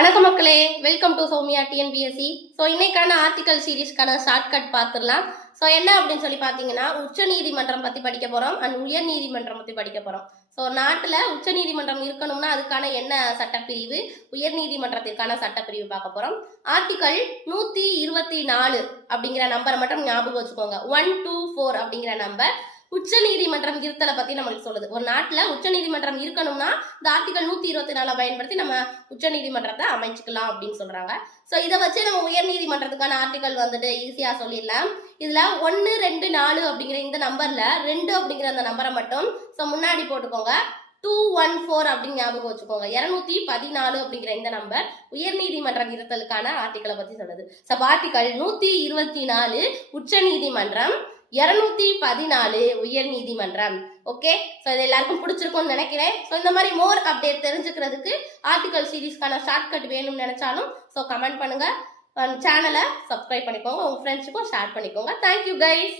வணக்கம் மக்களே, welcome to Sowmya TNPSC. So இன்னைக்கான ஆர்டிகல் சீரீஸ்க்கான ஷார்ட்கட் பார்த்துடலாம். ஸோ என்ன அப்படின்னு சொல்லி பார்த்தீங்கன்னா, உச்ச நீதிமன்றம் பற்றி படிக்க போகிறோம் அண்ட் உயர் நீதிமன்றம் பற்றி படிக்க போகிறோம். ஸோ நாட்டில் உச்ச நீதிமன்றம் இருக்கணும்னா அதுக்கான என்ன சட்டப்பிரிவு, உயர் நீதிமன்றத்திற்கான சட்டப்பிரிவு பார்க்க போகிறோம். ஆர்டிகல் 124 அப்படிங்கிற நம்பரை மட்டும் ஞாபகம் வச்சுக்கோங்க. 124 அப்படிங்கிற நம்பர் உச்ச நீதிமன்றம் இருத்தலை பத்தி நம்மளுக்கு சொல்லுது. ஒரு நாட்டுல உச்ச நீதிமன்றம் இருக்கணும்னா இந்த ஆர்டிகல் 124 பயன்படுத்தி நம்ம உச்ச நீதிமன்றத்தை அமைச்சுக்கலாம் அப்படின்னு சொல்றாங்க. சோ இதை வச்சு நம்ம உயர் நீதிமன்றத்துக்கான ஆர்டிகல் வந்துட்டு ஈஸியா சொல்லிடலாம். இதுல 1, 2, 4 அப்படிங்கிற இந்த நம்பர்ல 2 அப்படிங்கிற அந்த நம்பரை மட்டும் முன்னாடி போட்டுக்கோங்க. 214 அப்படின்னு ஞாபகம் வச்சுக்கோங்க. 214 அப்படிங்கிற இந்த நம்பர் உயர் நீதிமன்றம் இருத்தலுக்கான ஆர்டிகலை பத்தி சொல்லுது. ஆர்டிகல் 124 உச்ச நீதிமன்றம், 214 உயர் நீதிமன்றம். ஓகே, ஸோ இது எல்லாருக்கும் பிடிச்சிருக்கும்னு நினைக்கிறேன். ஸோ இந்த மாதிரி மோர் அப்டேட் தெரிஞ்சுக்கிறதுக்கு ஆர்டிகல் சீரீஸ்க்கான ஷார்ட்கட் வேணும்னு நினைச்சாலும் கமெண்ட் பண்ணுங்க. சேனலை சப்ஸ்கிரைப் பண்ணிக்கோங்க, உங்க ஃப்ரெண்ட்ஸுக்கும் ஷேர் பண்ணிக்கோங்க. Thank you guys.